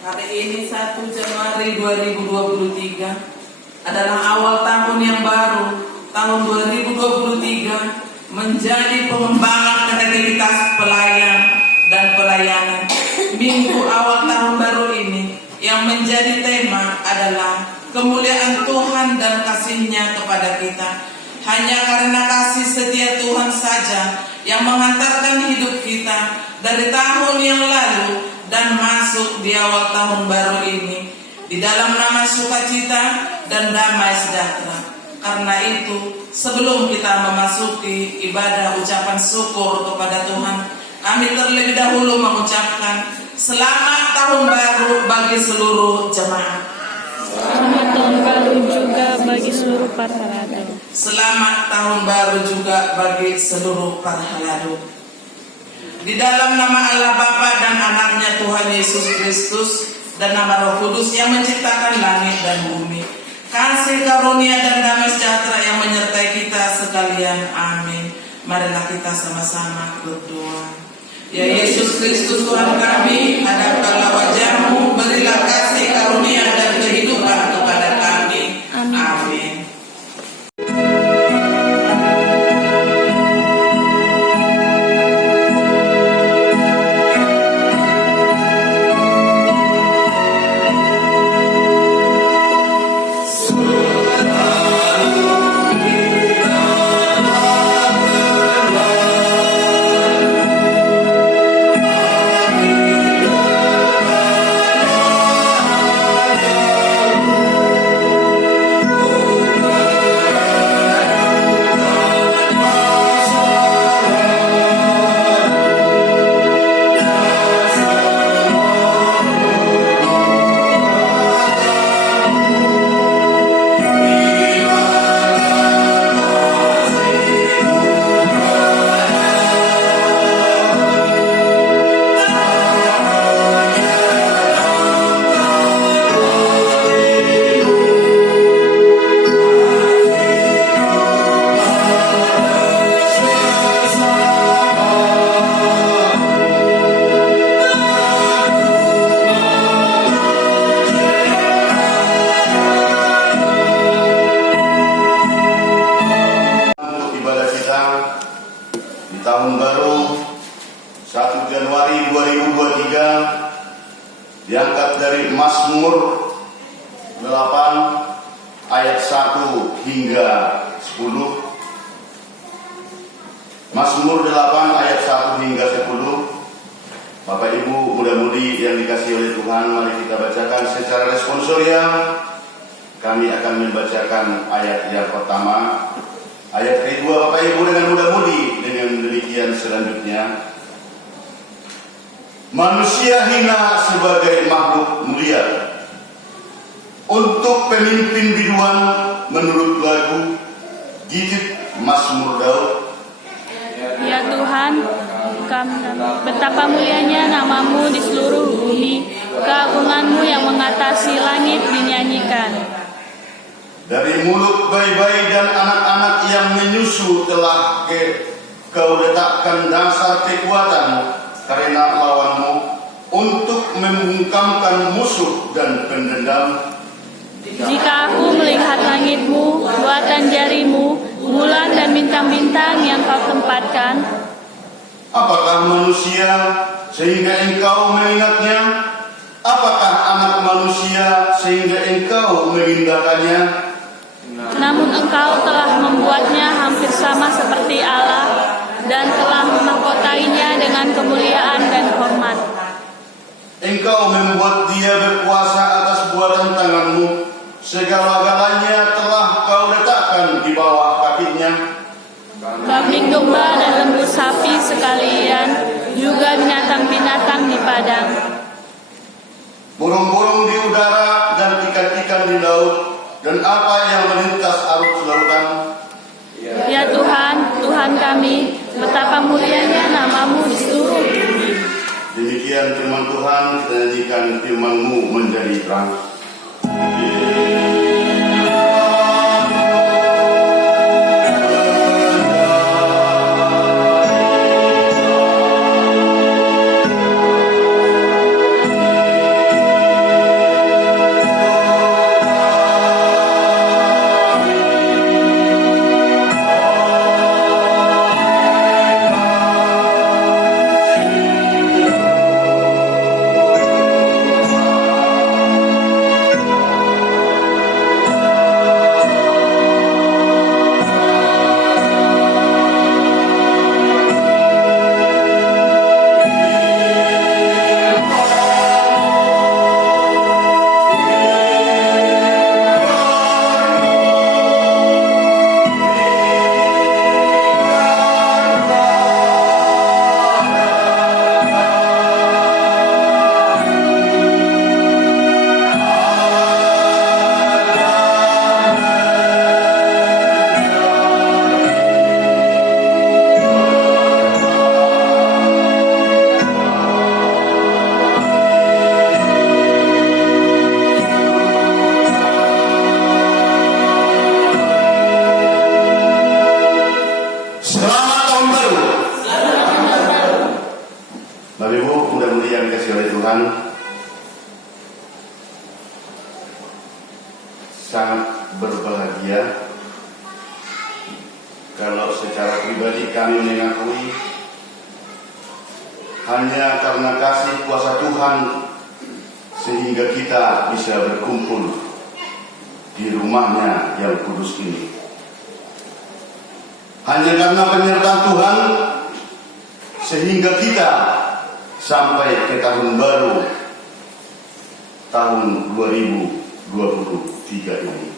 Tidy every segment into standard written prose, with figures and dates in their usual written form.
Hari ini 1 Januari 2023 adalah awal tahun yang baru. Tahun 2023 menjadi pengembangan kreativitas pelayan dan pelayanan. Minggu awal tahun baru ini yang menjadi tema adalah kemuliaan Tuhan dan kasih-Nya kepada kita. Hanya karena kasih setia Tuhan saja yang menghantarkan hidup kita dari tahun yang lalu dan masuk di awal tahun baru ini di dalam nama sukacita dan damai sejahtera. Karena itu, sebelum kita memasuki ibadah ucapan syukur kepada Tuhan, kami terlebih dahulu mengucapkan selamat tahun baru bagi seluruh jemaat. Selamat tahun baru juga bagi seluruh para haladu. Selamat tahun baru juga bagi seluruh para haladu. Di dalam nama Allah Bapa dan Anaknya Tuhan Yesus Kristus dan nama Roh Kudus yang menciptakan langit dan bumi, kasih karunia dan damai sejahtera yang menyertai kita sekalian. Amin. Marilah kita sama-sama berdoa. Ya Yesus Kristus Tuhan kami, hadapkanlah wajah-Mu, berilah kasih karunia dan kehidupan kepada kami. Amin. Tahun baru 1 Januari 2023 diangkat dari Mazmur 8 ayat 1 hingga 10. Mazmur 8 ayat 1 hingga 10. Bapak Ibu muda-mudi yang dikasihi oleh Tuhan, mari kita bacakan secara responsorial. Kami akan membacakan ayat yang pertama. Ayat kedua Bapak Ibu dengan muda-mudi dengan demikian selanjutnya. Manusia hina sebagai makhluk mulia. Untuk pemimpin biduan menurut lagu Jijit Mazmur Daud. Ya Tuhan, betapa mulianya nama-Mu di seluruh bumi, keagungan-Mu yang mengatasi langit dinyanyikan. Dari mulut bayi-bayi dan anak-anak yang menyusu telah Kau letakkan dasar kekuatan karena lawan-Mu untuk membungkamkan musuh dan pendendam. Jika aku melihat langit-Mu, buatan jari-Mu, bulan dan bintang-bintang yang Kau tempatkan, apakah manusia sehingga Engkau mengingatnya? Apakah anak manusia sehingga Engkau mengindahkannya? namun Engkau telah membuatnya hampir sama seperti Allah dan telah memahkotainya dengan kemuliaan dan hormat. Engkau membuat dia berkuasa atas buatan tangan-Mu. Segala-galanya telah Kau letakkan di bawah kakinya. Kambing domba dan lembu sapi sekalian, juga binatang-binatang di padang. Burung-burung di udara dan ikan-ikan di laut, dan apa yang melintas arus lautan. Ya Tuhan, Tuhan kami, betapa mulianya nama-Mu di seluruh bumi. Demikian firman Tuhan, kita nyanyikan firman-Mu menjadi terang. sangat berbahagia kalau secara pribadi kami mengakui hanya karena kasih kuasa Tuhan sehingga kita bisa berkumpul di rumahnya yang kudus ini. Hanya karena penyertaan Tuhan sehingga kita sampai ke tahun baru tahun 2023 ini.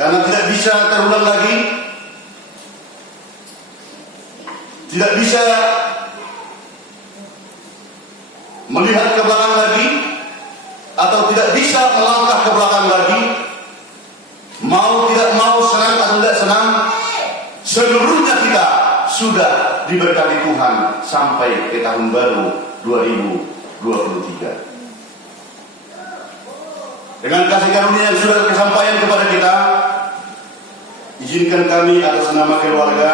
Karena tidak bisa terulang lagi, tidak bisa melihat ke belakang lagi, atau tidak bisa melangkah ke belakang lagi. Mau tidak mau, senang atau tidak senang, seluruhnya kita sudah diberkati Tuhan sampai ke tahun baru 2023. Dengan kasih karunia yang sudah disampaikan kepada kita, izinkan kami atas nama keluarga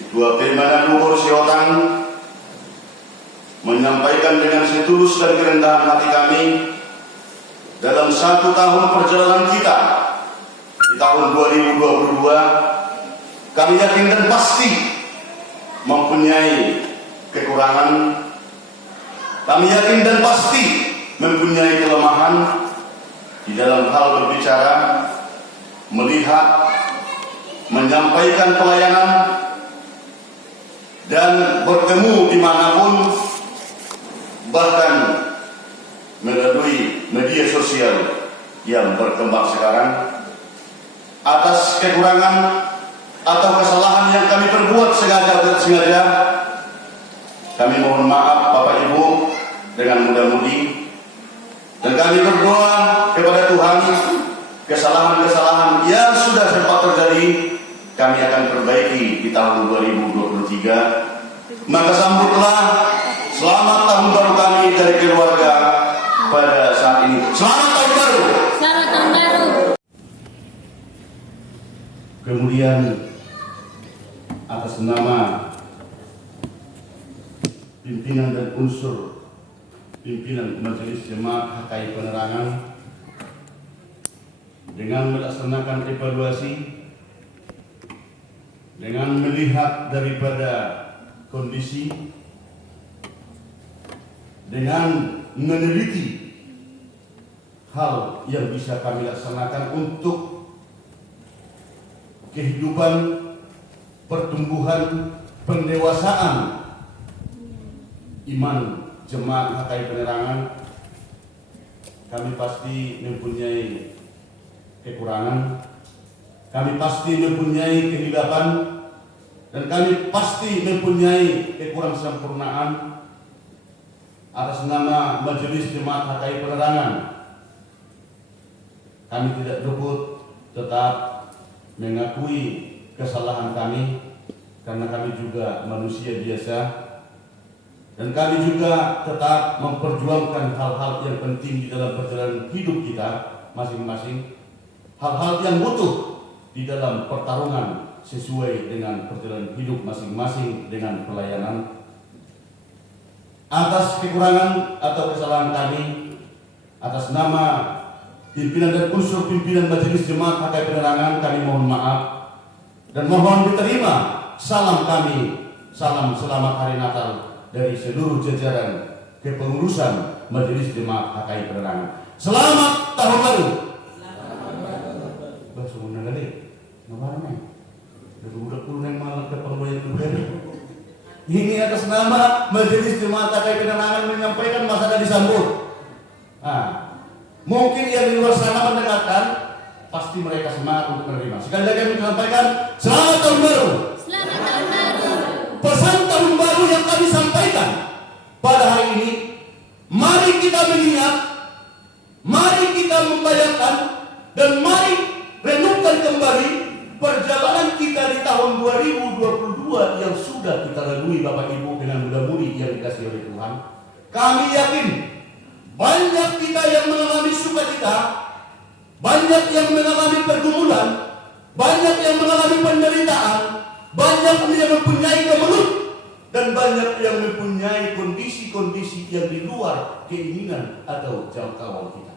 Ketua Pemana Luhur Siotang menyampaikan dengan setulus dan kerendahan hati kami dalam 1 tahun perjalanan kita di tahun 2022, kami yakin dan pasti mempunyai kekurangan, kami yakin dan pasti mempunyai kelemahan di dalam hal berbicara, melihat, menyampaikan pelayanan, dan bertemu dimanapun, bahkan melalui media sosial yang berkembang sekarang. Atas kekurangan atau kesalahan yang kami perbuat sengaja atau tidak sengaja, kami mohon maaf Bapak Ibu dengan mudah-mudi, dan kami berdoa kepada Tuhan kesalahan-kesalahan yang sudah sempat terjadi kami akan perbaiki di tahun 2023. Maka sambutlah selamat tahun baru kami dari keluarga pada saat ini. Selamat tahun baru. Selamat tahun baru. Kemudian atas nama pimpinan dan unsur pimpinan Majelis Jemaat HKI Penerangan, dengan melaksanakan evaluasi, dengan melihat daripada kondisi, dengan meneliti hal yang bisa kami laksanakan untuk kehidupan, pertumbuhan, pendewasaan iman jemaat HKI Penerangan, kami pasti mempunyai kekurangan, kami pasti mempunyai kehilapan, dan kami pasti mempunyai kekurang sempurnaan. Atas nama Majelis Jemaat HKI Penerangan, kami tidak luput tetap mengakui kesalahan kami, karena kami juga manusia biasa, dan kami juga tetap memperjuangkan hal-hal yang penting di dalam perjalanan hidup kita masing-masing, hal-hal yang butuh di dalam pertarungan sesuai dengan perjalanan hidup masing-masing dengan pelayanan. Atas kekurangan atau kesalahan kami, atas nama pimpinan dan unsur pimpinan Majelis Jemaat HKI Penerangan, kami mohon maaf dan mohon diterima salam kami, salam selamat hari Natal dari seluruh jajaran kepengurusan Majelis Jemaat HKI Penerangan. Selamat tahun baru. Bahasa Munagale, namanya. Udah pulang malam ke pengoyan baru. Ini atas nama Majelis Jemaat HKI Penerangan menyampaikan masalah disambut. Mungkin yang di luar sana mendengarkan, pasti mereka semangat untuk menerima. Sekali lagi kami sampaikan, selamat tahun baru. Selamat tahun baru. Pesan tahun baru yang kami sampaikan pada hari ini, mari kita mengingat, mari kita membayangkan, dan mari renungkan kembali perjalanan kita di tahun 2022 yang sudah kita lalui Bapak Ibu dengan mudah-mudi yang dikasih oleh Tuhan. Kami yakin banyak kita yang mengalami sukacita, banyak yang mengalami pergumulan, banyak yang mengalami penderitaan, banyak yang mempunyai kemelut, dan banyak yang mempunyai kondisi-kondisi yang di luar keinginan atau jangkauan kita.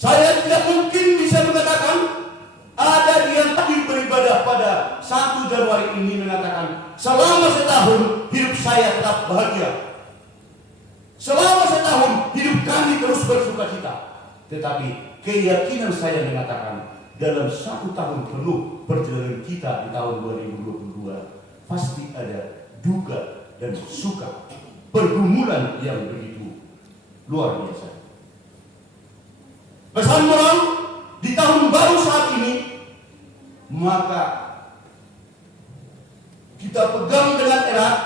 Saya tidak mungkin bisa mengatakan ada yang tadi beribadah pada 1 Januari ini mengatakan selama setahun hidup saya tetap bahagia. Selama setahun hidup kami terus bersukacita. Tetapi keyakinan saya mengatakan dalam 1 tahun penuh perjalanan kita di tahun 2022 pasti ada duka dan suka, pergumulan yang begitu luar biasa. Pesan moral di tahun baru saat ini, maka kita pegang dengan erat,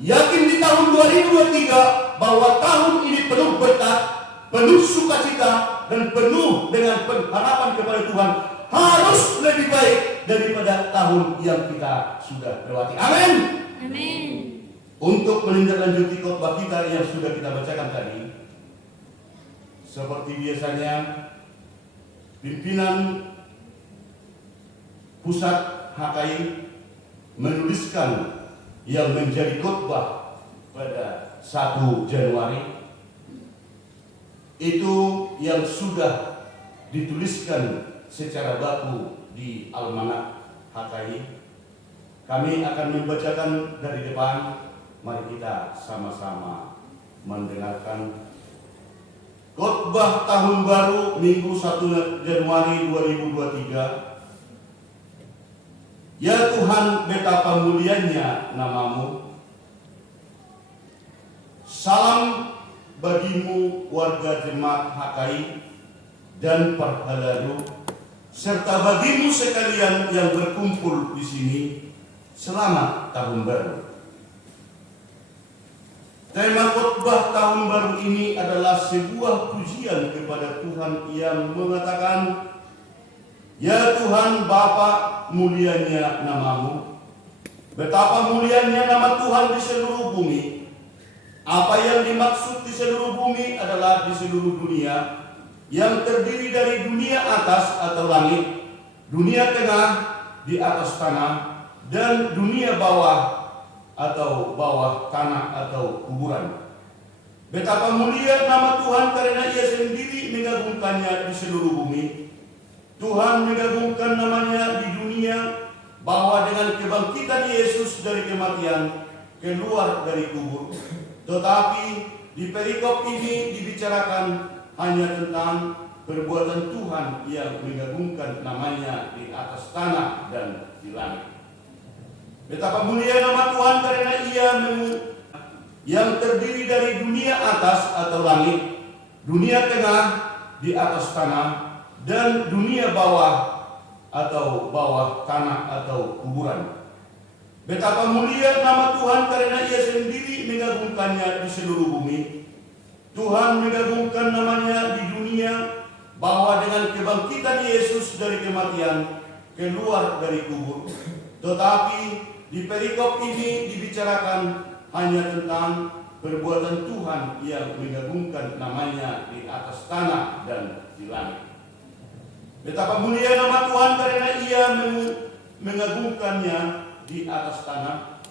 yakin di tahun 2023 bahwa tahun ini penuh berkat, penuh sukacita, dan penuh dengan pengharapan kepada Tuhan harus lebih baik daripada tahun yang kita sudah lewati. Amin. Amin. Untuk menindaklanjuti khotbah kita yang sudah kita bacakan tadi, seperti biasanya pimpinan pusat HKI menuliskan yang menjadi khotbah pada 1 Januari itu yang sudah dituliskan secara baku di almanak HKI. Kami akan membacakan dari depan. Mari kita sama-sama mendengarkan khotbah tahun baru Minggu 1 Januari 2023. Ya Tuhan, betapa mulianya namamu. Salam bagimu warga jemaat HKI dan Parhalaru, serta bagimu sekalian yang berkumpul di sini. Selamat tahun baru. Tema khotbah tahun baru ini adalah sebuah pujian kepada Tuhan yang mengatakan, Ya Tuhan Bapa, mulianya namamu. Betapa mulianya nama Tuhan di seluruh bumi. Apa yang dimaksud di seluruh bumi adalah di seluruh dunia, yang terdiri dari dunia atas atau langit, dunia tengah di atas tanah, dan dunia bawah atau bawah tanah atau kuburan. Betapa mulia nama Tuhan karena Ia sendiri mengagungkannya di seluruh bumi. Tuhan mengagungkan namanya di dunia bahwa dengan kebangkitan Yesus dari kematian keluar dari kubur. Tetapi di perikop ini dibicarakan hanya tentang perbuatan Tuhan yang mengagungkan namanya di atas tanah dan di langit. Betapa mulia nama Tuhan karena Ia yang terdiri dari dunia atas atau langit, dunia tengah di atas tanah, dan dunia bawah atau bawah tanah atau kuburan. Betapa mulia nama Tuhan karena Ia sendiri mengagungkannya di seluruh bumi. Tuhan mengagungkan namanya di dunia bahwa dengan kebangkitan Yesus dari kematian keluar dari kubur. Tetapi di perikop ini dibicarakan hanya tentang perbuatan Tuhan yang mengagungkan namanya di atas tanah dan di langit. Betapa mulia nama Tuhan karena Ia mengagungkannya di atas tanah.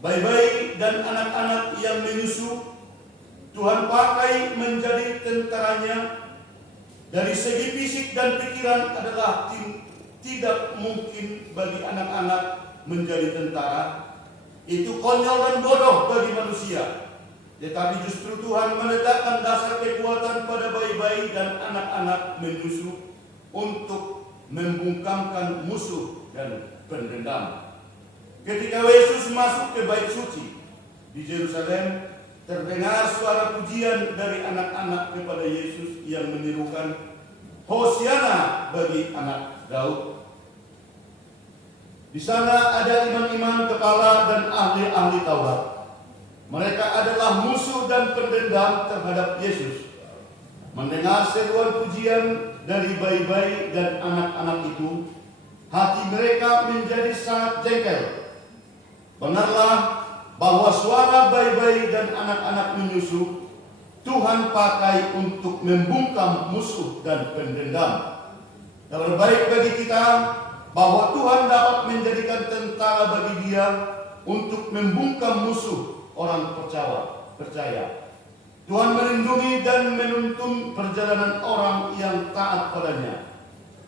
Bayi-bayi dan anak-anak yang menyusu Tuhan pakai menjadi tentaranya. Dari segi fisik dan pikiran adalah tidak mungkin bagi anak-anak menjadi tentara. Itu konyol dan bodoh bagi manusia. Tetapi justru Tuhan meletakkan dasar kekuatan pada bayi-bayi dan anak-anak menyusu untuk membungkamkan musuh dan pendendam. Ketika Yesus masuk ke bait suci di Yerusalem, terdengar suara pujian dari anak-anak kepada Yesus yang menyerukan, Hosiana bagi anak Daud. Di sana ada imam-imam kepala dan ahli-ahli Taurat. Mereka adalah musuh dan pendendam terhadap Yesus. Mendengar seruan pujian dari bayi-bayi dan anak-anak itu, hati mereka menjadi sangat jengkel. Benarlah bahwa suara bayi-bayi dan anak-anak menyusu Tuhan pakai untuk membungkam musuh dan pendendam. Kabar baik bagi kita bahwa Tuhan dapat menjadikan tentara bagi dia untuk membungkam musuh orang percaya. Tuhan melindungi dan menuntun perjalanan orang yang taat padanya.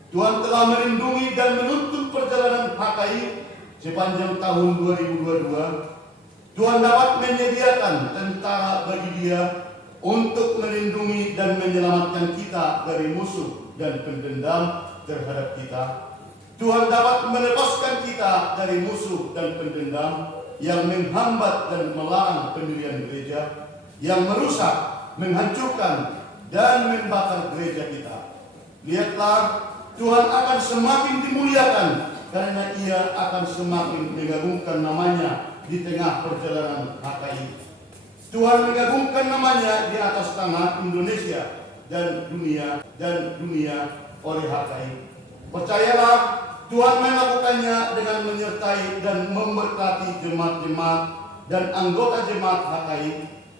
Tuhan telah melindungi dan menuntun perjalanan HKI sepanjang tahun 2022. Tuhan dapat menyediakan tentara bagi dia untuk melindungi dan menyelamatkan kita dari musuh dan pendendam terhadap kita. Tuhan dapat melepaskan kita dari musuh dan pendendam yang menghambat dan melarang pendirian gereja, yang merusak, menghancurkan, dan membakar gereja kita. Lihatlah, Tuhan akan semakin dimuliakan karena Ia akan semakin mengagungkan namanya di tengah perjalanan HKI. Tuhan mengagungkan namanya di atas tanah Indonesia dan dunia oleh HKI. Percayalah, Tuhan melakukannya dengan menyertai dan memberkati jemaat-jemaat dan anggota jemaat HKI.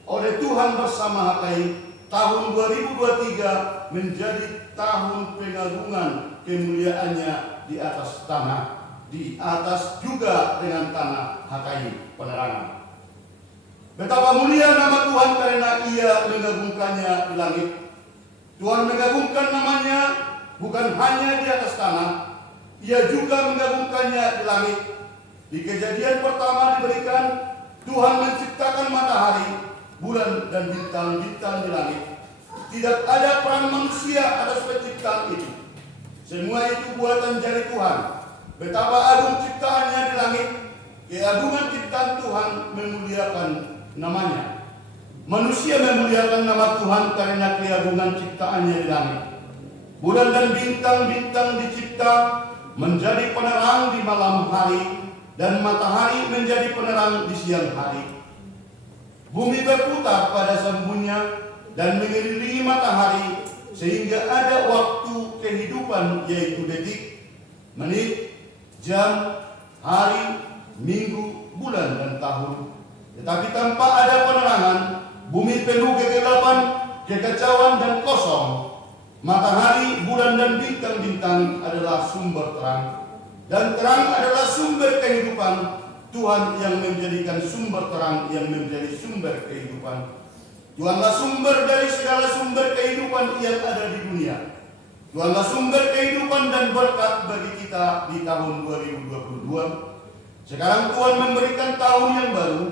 Oleh Tuhan bersama HKI, tahun 2023 menjadi tahun pengagungan kemuliaannya di atas tanah, di atas juga dengan tanah HKI penerangan. Betapa mulia nama Tuhan karena Ia mengagungkannya di langit. Tuhan mengagungkan namanya bukan hanya di atas tanah, Ia juga mengagungkannya di langit. Di Kejadian pertama diberikan, Tuhan menciptakan matahari, bulan, dan bintang-bintang di langit. Tidak ada peran manusia atas penciptaan itu. Semua itu buatan jari Tuhan. Betapa agung ciptaannya di langit. Keagungan ciptaan Tuhan memuliakan namanya. Manusia memuliakan nama Tuhan karena keagungan ciptaannya di langit. Bulan dan bintang-bintang dicipta menjadi penerang di malam hari, dan matahari menjadi penerang di siang hari. Bumi berputar pada sambunnya dan mengelilingi matahari, sehingga ada waktu kehidupan, yaitu detik, menit, jam, hari, minggu, bulan, dan tahun. Tetapi tanpa ada penerangan, bumi penuh kegelapan, kekacauan, dan kosong. Matahari, bulan, dan bintang-bintang adalah sumber terang, dan terang adalah sumber kehidupan. Tuhan yang menjadikan sumber terang yang menjadi sumber kehidupan. Tuhanlah sumber dari segala sumber kehidupan yang ada di dunia. Tuhanlah sumber kehidupan dan berkat bagi kita di tahun 2022. Sekarang Tuhan memberikan tahun yang baru,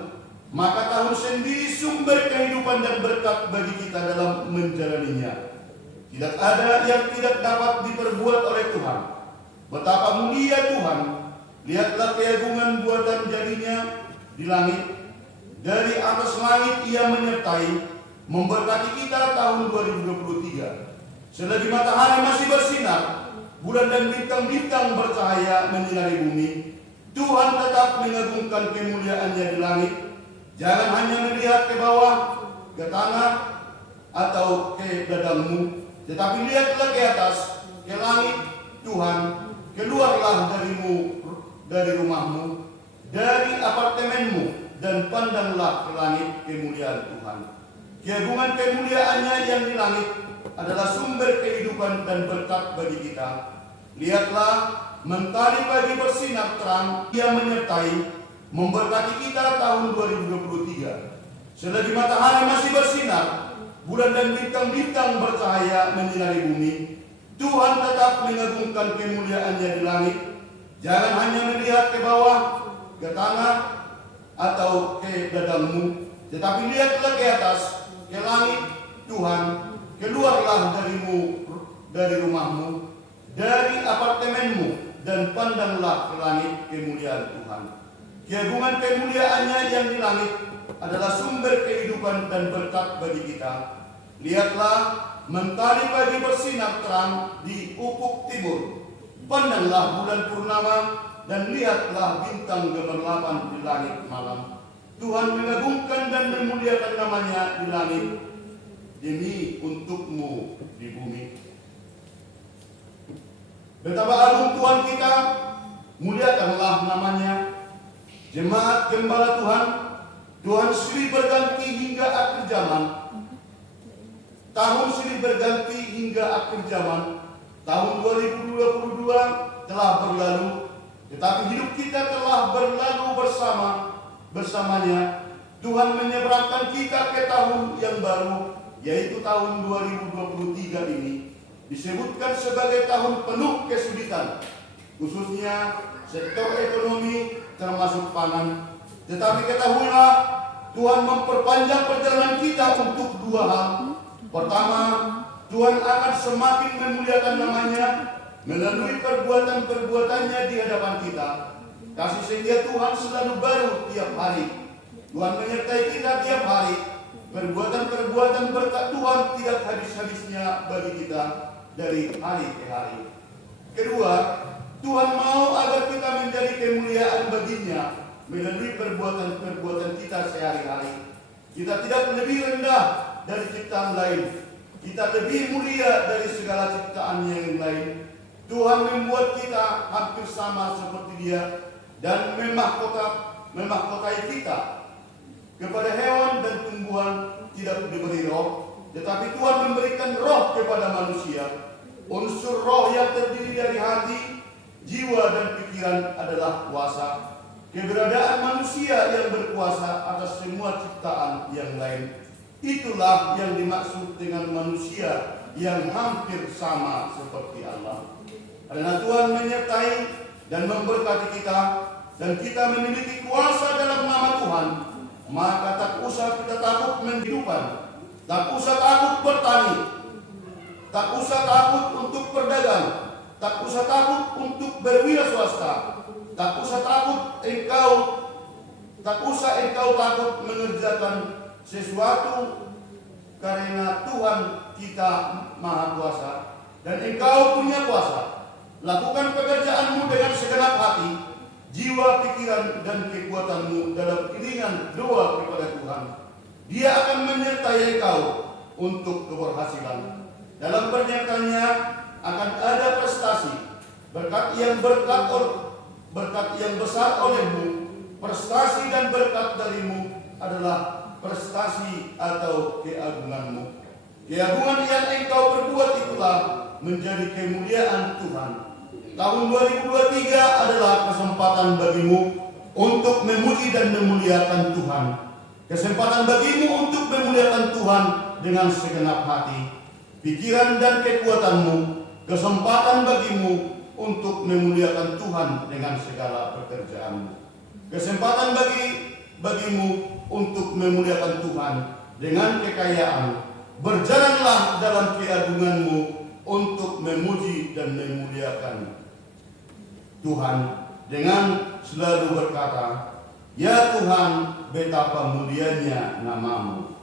maka tahun sendiri sumber kehidupan dan berkat bagi kita dalam menjalaninya. Tidak ada yang tidak dapat diperbuat oleh Tuhan. Betapa mulia Tuhan. Lihatlah keagungan buatan jarinya di langit. Dari atas langit Ia menyertai, memberkati kita tahun 2023. Selagi matahari masih bersinar, bulan dan bintang-bintang bercahaya menyinari bumi, Tuhan tetap mengagungkan kemuliaannya di langit. Jangan hanya melihat ke bawah, ke tanah, atau ke dadangmu, tetapi lihatlah ke atas, ke langit. Tuhan, keluarlah dari rumahmu, dari apartemenmu, dan pandanglah ke langit kemuliaan Tuhan. Keagungan kemuliaannya yang di langit adalah sumber kehidupan dan berkat bagi kita. Lihatlah, mentari pagi bersinar terang, Ia menyertai, memberkati kita tahun 2023. Selagi matahari masih bersinar, bulan dan bintang-bintang bercahaya menyinari bumi, Tuhan tetap mengagungkan kemuliaannya di langit. Jangan hanya melihat ke bawah, ke tanah, atau ke dadangmu, tetapi lihatlah ke atas, ke langit. Tuhan, keluarlah dari rumahmu, dari apartemenmu, dan pandanglah ke langit kemuliaan Tuhan. Keagungan kemuliaannya yang di langit adalah sumber kehidupan dan berkat bagi kita. Lihatlah, mentari pagi bersinar terang di ufuk timur. Pandanglah bulan purnama dan lihatlah bintang gemerlapan di langit malam. Tuhan mengagungkan dan memuliakan namanya di langit, demi untukmu di bumi. Betapa agung Tuhan kita, muliakanlah namanya. Jemaat gembala Tuhan, Tuhan silih berganti hingga akhir zaman. Tahun silih berganti hingga akhir zaman. Tahun 2022 telah berlalu, tetapi hidup kita telah berlalu bersamanya. Tuhan menyeberangkan kita ke tahun yang baru, yaitu tahun 2023 ini. Disebutkan sebagai tahun penuh kesulitan, khususnya sektor ekonomi termasuk pangan. Tetapi ketahuilah, Tuhan memperpanjang perjalanan kita untuk dua hal. Pertama, Tuhan akan semakin memuliakan namanya melalui perbuatan-perbuatannya di hadapan kita. Kasih setia Tuhan selalu baru tiap hari. Tuhan menyertai kita tiap hari. Perbuatan-perbuatan berkat Tuhan tidak habis-habisnya bagi kita dari hari ke hari. Kedua, Tuhan mau agar kita menjadi kemuliaan baginya melalui perbuatan-perbuatan kita sehari-hari. Kita tidak lebih rendah dari ciptaan lain. Kita lebih mulia dari segala ciptaan yang lain. Tuhan membuat kita hampir sama seperti Dia dan memahkotai kita. Kepada hewan dan tumbuhan tidak diberi roh, tetapi Tuhan memberikan roh kepada manusia. Unsur roh yang terdiri dari hati, jiwa dan pikiran adalah kuasa. Keberadaan manusia yang berkuasa atas semua ciptaan yang lain. Itulah yang dimaksud dengan manusia yang hampir sama seperti Allah. Karena Tuhan menyertai dan memberkati kita, dan kita memiliki kuasa dalam nama Tuhan, maka tak usah kita takut menghidupan, tak usah takut bertani, tak usah takut untuk berdagang, tak usah takut untuk berwira swasta, tak usah engkau takut mengerjakan sesuatu, karena Tuhan kita Maha Kuasa dan engkau punya kuasa. Lakukan pekerjaanmu dengan segenap hati, jiwa, pikiran, dan kekuatanmu dalam iringan doa kepada Tuhan. Dia akan menyertai engkau untuk keberhasilan. Dalam penyertanya akan ada prestasi, berkat yang besar olehmu. Prestasi dan berkat darimu adalah prestasi atau keagunganmu. Keagungan yang engkau perbuat itulah menjadi kemuliaan Tuhan. Tahun 2023 adalah kesempatan bagimu untuk memuji dan memuliakan Tuhan. Kesempatan bagimu untuk memuliakan Tuhan dengan segenap hati, pikiran dan kekuatanmu. Kesempatan bagimu untuk memuliakan Tuhan dengan segala pekerjaanmu. Kesempatan bagimu untuk memuliakan Tuhan dengan kekayaan. Berjalanlah dalam keagunganmu untuk memuji dan memuliakan Tuhan dengan selalu berkata, "Ya Tuhan, betapa mulianya nama-Mu."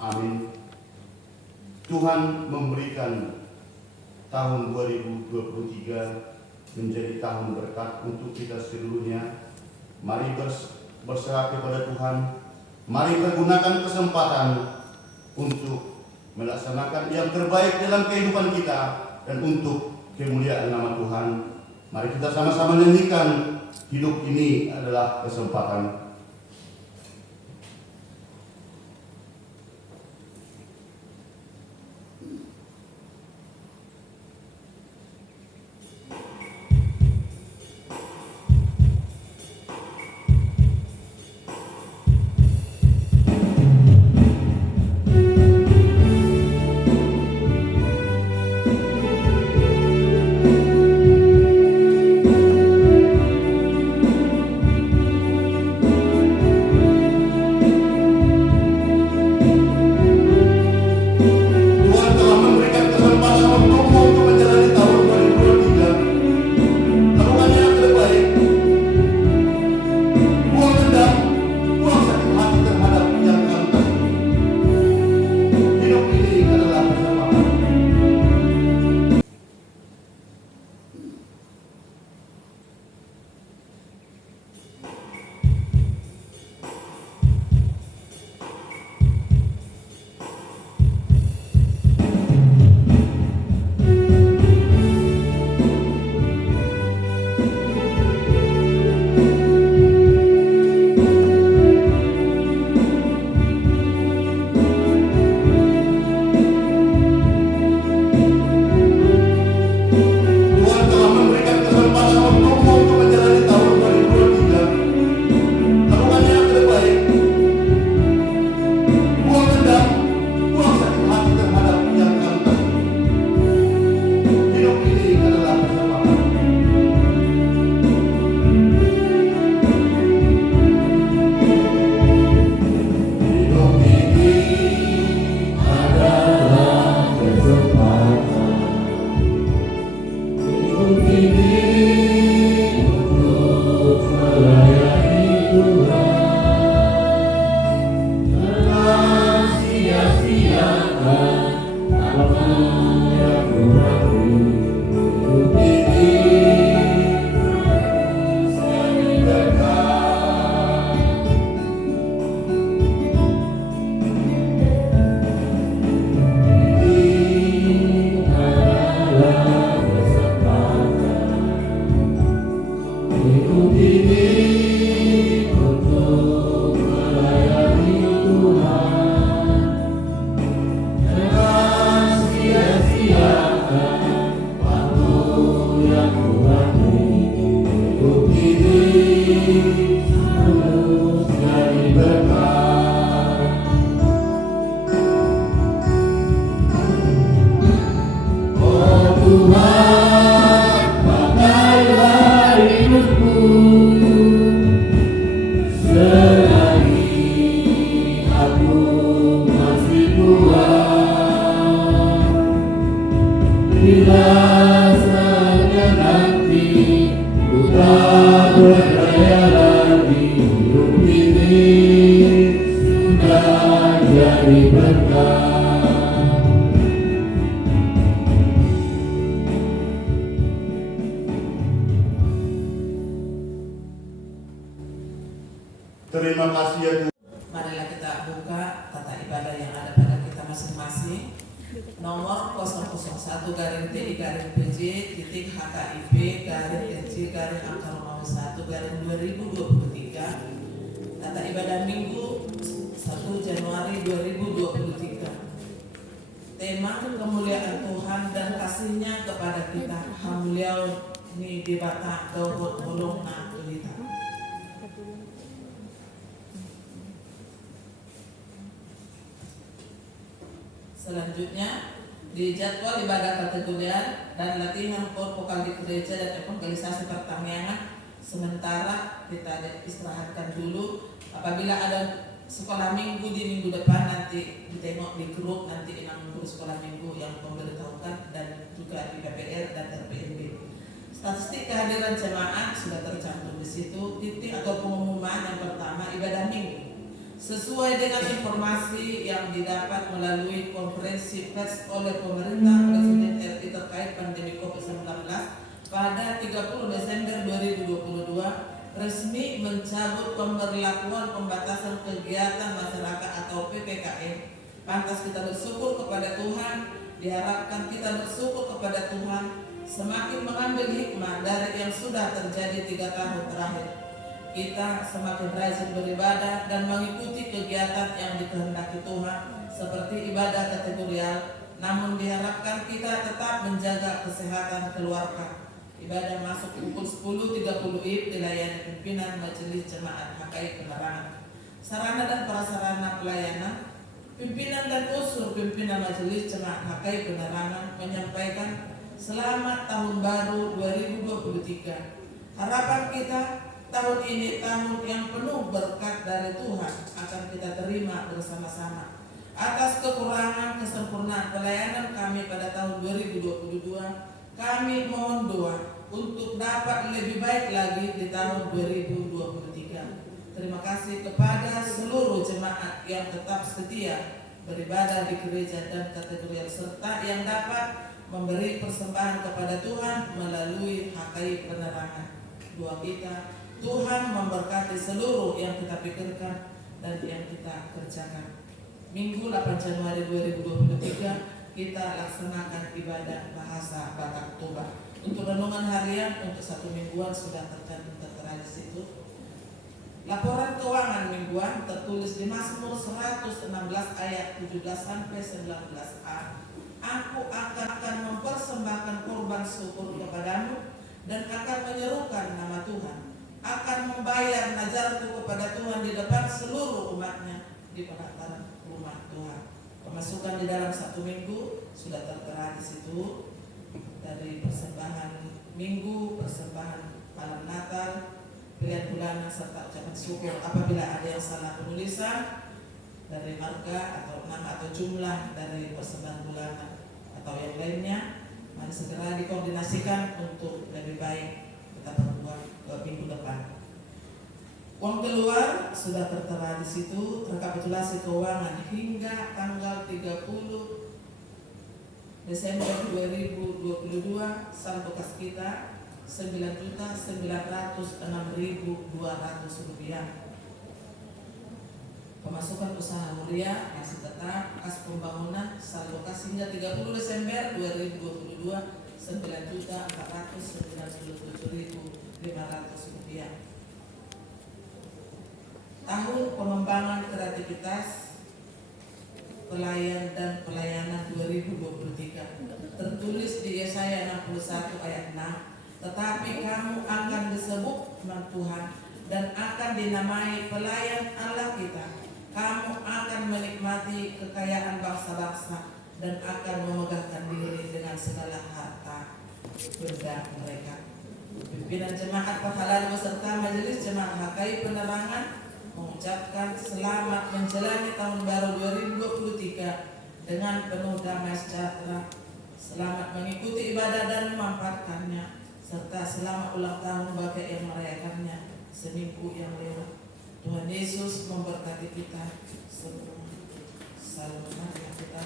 Amin. Tuhan memberikan tahun 2023 menjadi tahun berkat untuk kita seluruhnya. Mari berserah kepada Tuhan. Mari pergunakan kesempatan untuk melaksanakan yang terbaik dalam kehidupan kita dan untuk kemuliaan nama Tuhan. Mari kita sama-sama nyanyikan, hidup ini adalah kesempatan. Terima kasih ya Tuhan. Marilah kita buka tata ibadah yang ada pada kita masing-masing. Nomor 001-PJ-HKIP-NC-angka Romawi 1-2023 tata ibadah Minggu 1 Januari 2023. Tema kemuliaan Tuhan dan kasih-Nya kepada kita. Hamuliau ni dibata dawot ulung na tulita. Selanjutnya di jadwal ibadah kategorian dan latihan vokal di gereja dan evangelisasi pertanian, sementara kita istirahatkan dulu. Apabila ada sekolah minggu di minggu depan, nanti ditengok di grup, nanti inang guru sekolah minggu yang memberitahukan, dan juga di PPR dan RPNB. Statistik kehadiran jemaat sudah tercantum di situ. Titik atau pengumuman yang pertama, ibadah minggu sesuai dengan informasi yang didapat melalui konferensi pers oleh pemerintah Presiden RI terkait pandemi COVID-19 pada 30 Desember 2022 resmi mencabut pemberlakuan pembatasan kegiatan masyarakat atau PPKM. Pantas kita bersyukur kepada Tuhan. Diharapkan kita bersyukur kepada Tuhan, semakin mengambil hikmah dari yang sudah terjadi 3 tahun terakhir. Kita semakin rajin beribadah dan mengikuti kegiatan yang dikehendaki Tuhan seperti ibadah kategorial, namun diharapkan kita tetap menjaga kesehatan keluarga. Ibadah masuk pukul 10.30 WIB dilayani pimpinan Majelis Jemaat HKI Penerangan. Sarana dan prasarana pelayanan, pimpinan dan unsur pimpinan Majelis Jemaat HKI Penerangan menyampaikan selamat tahun baru 2023. Harapan kita, tahun ini tahun yang penuh berkat dari Tuhan akan kita terima bersama-sama. Atas kekurangan kesempurnaan pelayanan kami pada tahun 2022, kami mohon doa untuk dapat lebih baik lagi di tahun 2023. Terima kasih kepada seluruh jemaat yang tetap setia beribadah di gereja dan kategorial serta yang dapat memberi persembahan kepada Tuhan melalui HKI Penerangan. Doa kita, Tuhan memberkati seluruh yang kita pikirkan dan yang kita kerjakan. Minggu 8 Januari 2023 kita laksanakan ibadah bahasa Batak Toba. Untuk renungan harian untuk 1 mingguan sudah tertera di situ. Laporan keuangan mingguan tertulis di Mazmur 116 ayat 17 sampai 19a. Aku akan mempersembahkan korban syukur kepadamu dan akan menyerukan nama Tuhan. Akan membayar najarku kepada Tuhan di depan seluruh umatnya di pendaftaran rumah Tuhan. Pemasukan di dalam 1 minggu sudah tertera di situ, dari persembahan minggu, persembahan malam Natal, pilihan bulanan serta ucapan syukur. Apabila ada yang salah penulisan dari marga atau nama atau jumlah dari persembahan bulanan atau yang lainnya, mari segera dikoordinasikan untuk lebih baik kita perbuat ke minggu depan. Uang keluar sudah tertera di situ, rekapitulasi keuangan hingga tanggal 30 Desember 2022 saldo kas kita Rp9.906.200. Pemasukan usaha harian masih tetap. Kas pembangunan saldo kas hingga 30 Desember 2022 Rp9.497.500. Tahun pengembangan kreativitas pelayan dan pelayanan 2023 tertulis di Yesaya 61 ayat 6. Tetapi kamu akan disebut teman Tuhan dan akan dinamai pelayan Allah kita. Kamu akan menikmati kekayaan bangsa-bangsa dan akan memegahkan diri dengan segala harta benda mereka. Pimpinan jemaat pahala beserta majelis jemaat HKI Penerangan mengucapkan selamat menjalani tahun baru 2023 dengan penuh damai sejahtera. Selamat mengikuti ibadah dan memanfaatkannya, serta selamat ulang tahun bagi yang merayakannya seminggu yang lewat. Tuhan Yesus memberkati kita semua. Mari kita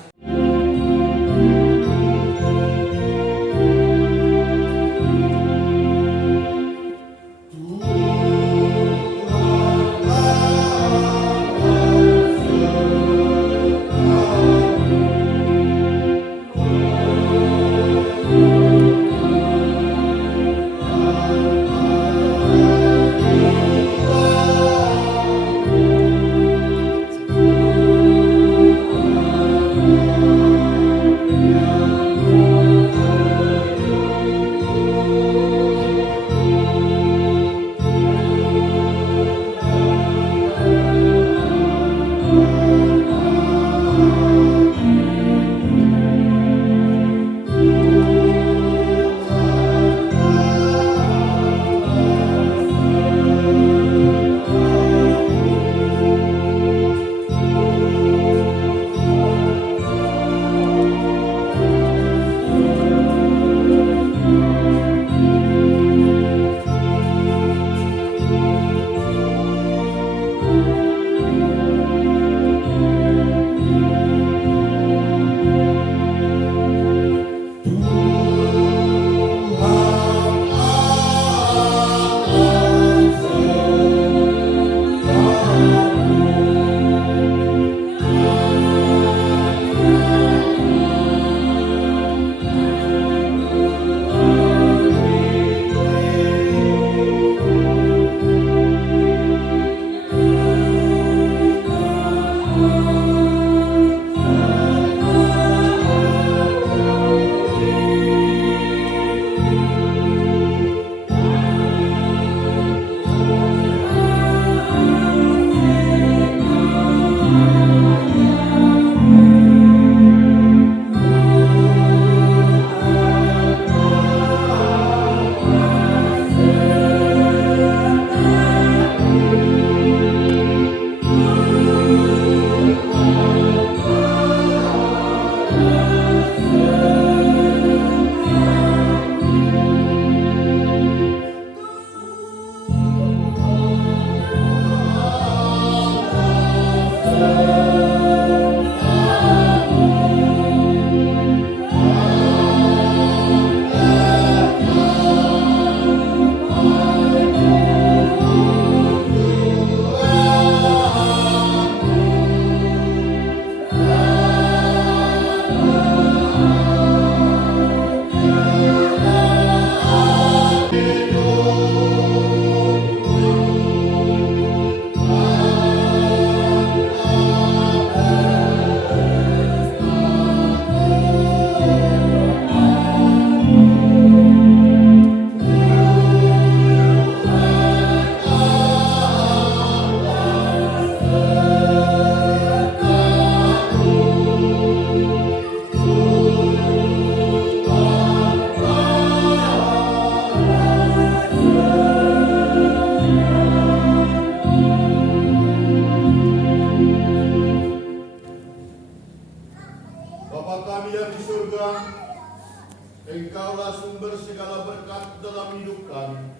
Engkaulah sumber segala berkat dalam hidup kami.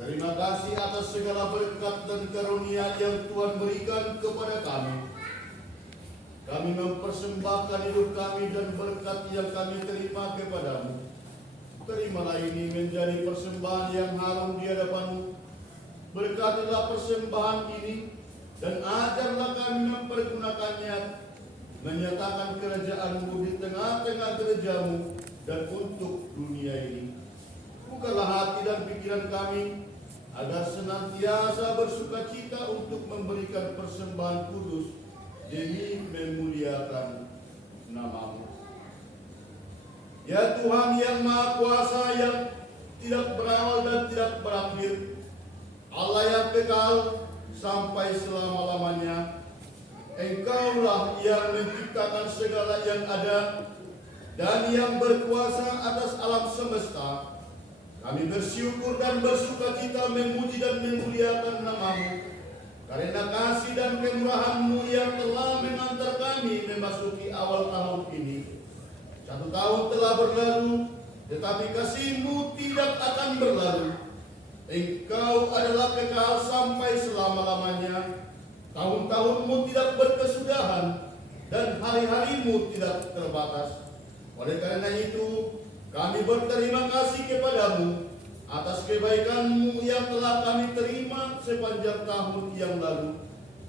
Terima kasih atas segala berkat dan karunia yang Tuhan berikan kepada kami. Kami mempersembahkan hidup kami dan berkat yang kami terima kepadamu. Terimalah ini menjadi persembahan yang harum di hadapan-Mu. Berkatilah persembahan ini dan ajarlah kami mempergunakannya, menyatakan kerajaan-Mu di tengah-tengah gereja-Mu dan untuk dunia ini. Bukalah hati dan pikiran kami agar senantiasa bersukacita untuk memberikan persembahan kudus demi memuliakan nama-Mu. Ya Tuhan yang Maha Kuasa, yang tidak berawal dan tidak berakhir, Allah yang kekal sampai selama-lamanya, Engkaulah yang menciptakan segala yang ada dan yang berkuasa atas alam semesta. Kami bersyukur dan bersukacita memuji dan memuliakan nama-Mu, karena kasih dan kemurahan-Mu yang telah mengantar kami memasuki awal tahun ini. 1 tahun telah berlalu, tetapi kasih-Mu tidak akan berlalu. Engkau adalah kekal sampai selama-lamanya. Tahun-tahun-Mu tidak berkesudahan, dan hari-harimu tidak terbatas. Oleh karena itu, kami berterima kasih kepadamu atas kebaikan-Mu yang telah kami terima sepanjang tahun yang lalu.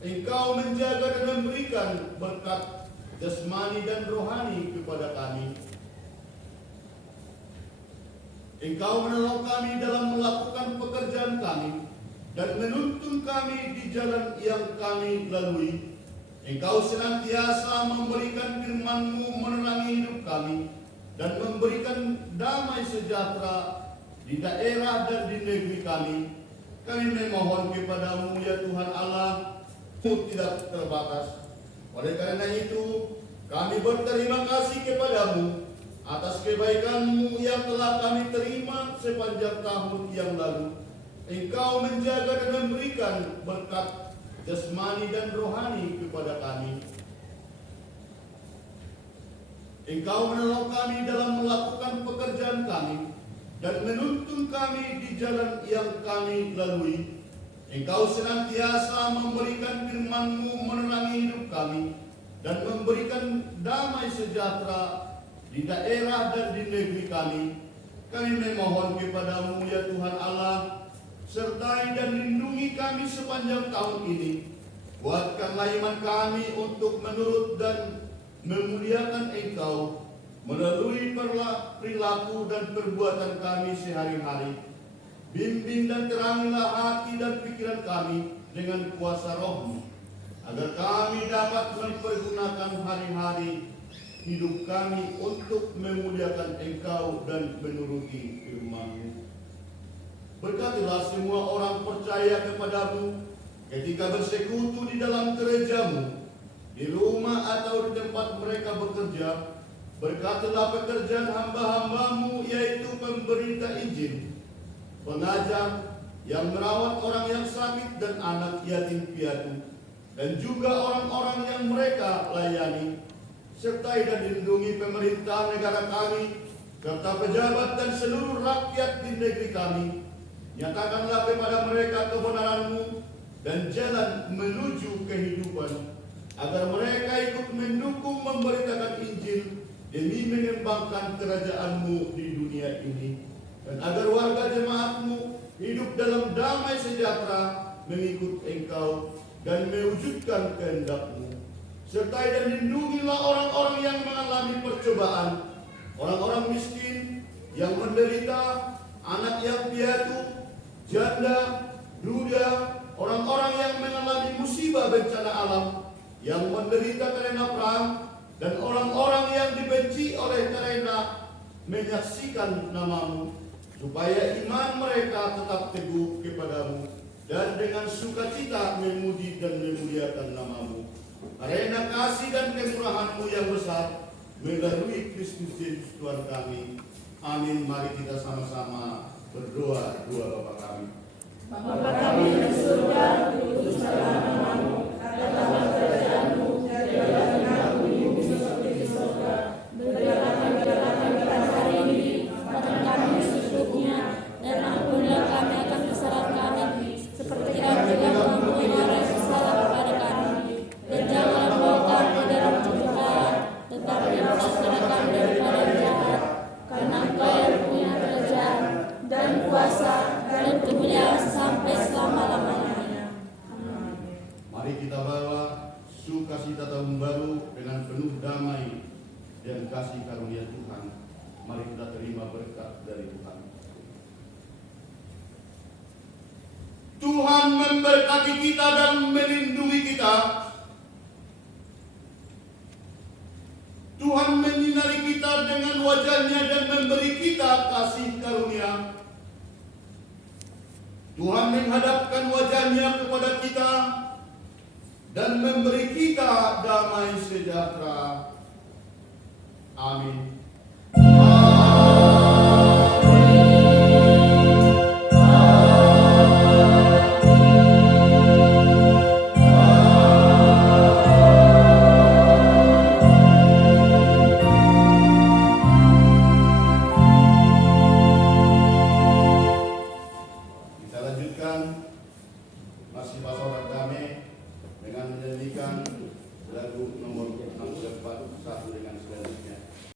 Engkau menjaga dan memberikan berkat jasmani dan rohani kepada kami. Engkau menolong kami dalam melakukan pekerjaan kami dan menuntun kami di jalan yang kami lalui. Engkau senantiasa memberikan firman-Mu menerangi hidup kami dan memberikan damai sejahtera di daerah dan di negeri kami. Kami memohon kepadamu ya Tuhan Allah, Mu tidak terbatas. Oleh karena itu, kami berterima kasih kepadamu atas kebaikan-Mu yang telah kami terima sepanjang tahun yang lalu. Engkau menjaga dan memberikan berkat jasmani dan rohani kepada kami. Engkau menolong kami dalam melakukan pekerjaan kami dan menuntun kami di jalan yang kami lalui. Engkau senantiasa memberikan firman-Mu menerangi hidup kami dan memberikan damai sejahtera di daerah dan di negeri kami. Kami memohon kepadamu ya Tuhan Allah, sertai dan lindungi kami sepanjang tahun ini. Kuatkanlah iman kami untuk menurut dan memuliakan Engkau melalui perilaku dan perbuatan kami sehari-hari. Bimbing dan terangilah hati dan pikiran kami dengan kuasa Roh-Mu, agar kami dapat mempergunakan hari-hari hidup kami untuk memuliakan Engkau dan menuruti firman-Mu. Berkatilah semua orang percaya kepadamu ketika bersekutu di dalam gereja-Mu, di rumah atau di tempat mereka bekerja. Berkatilah pekerjaan hamba-hamba-Mu, yaitu pemberita Injil, pengajar yang merawat orang yang sakit dan anak yatim piatu, dan juga orang-orang yang mereka layani. Sertai dan lindungi pemerintah negara kami, serta pejabat dan seluruh rakyat di negeri kami. Nyatakanlah kepada mereka kebenaran-Mu dan jalan menuju kehidupan, agar mereka ikut mendukung memberitakan Injil demi mengembangkan kerajaan-Mu di dunia ini, dan agar warga jemaat-Mu hidup dalam damai sejahtera mengikut Engkau dan mewujudkan kehendak-Mu. Sertai dan lindungilah orang-orang yang mengalami percobaan, orang-orang miskin yang menderita, anak yang piatu, janda, duda, orang-orang yang mengalami musibah bencana alam, yang menderita karena perang, dan orang-orang yang dibenci oleh karena menyaksikan nama-Mu, supaya iman mereka tetap teguh kepadamu dan dengan sukacita memuji dan memuliakan nama-Mu. Karena kasih dan kemurahan-Mu yang besar, melalui Kristus Yesus Tuhan kami. Amin. Mari kita sama-sama berdoa Bapa kami. Bapa kami di surga, dikuduskanlah nama-Mu, datanglah kerajaan-Mu, jadilah kehendakmu di bumi seperti di surga. Berilah kami pada hari ini makan kami secukupnya, dan ampunilah kami akan kesalahan kami, seperti kami juga mengampuni orang yang bersalah kepada kami. Dan janganlah membawa kami ke dalam pencobaan, tetapi bebaskanlah kami daripada yang jahat. Karena Engkau yang punya kerajaan dan kuasa dan kemuliaan sampai selama-lamanya. Mari kita bawa sukacita tahun baru dengan penuh damai dan kasih karunia Tuhan. Mari kita terima berkat dari Tuhan. Tuhan memberkati kita dan melindungi kita. Tuhan menyinari kita dengan wajah-Nya dan memberi kita kasih karunia. Tuhan menghadapkan wajah-Nya kepada kita dan memberi kita damai sejahtera. Amin.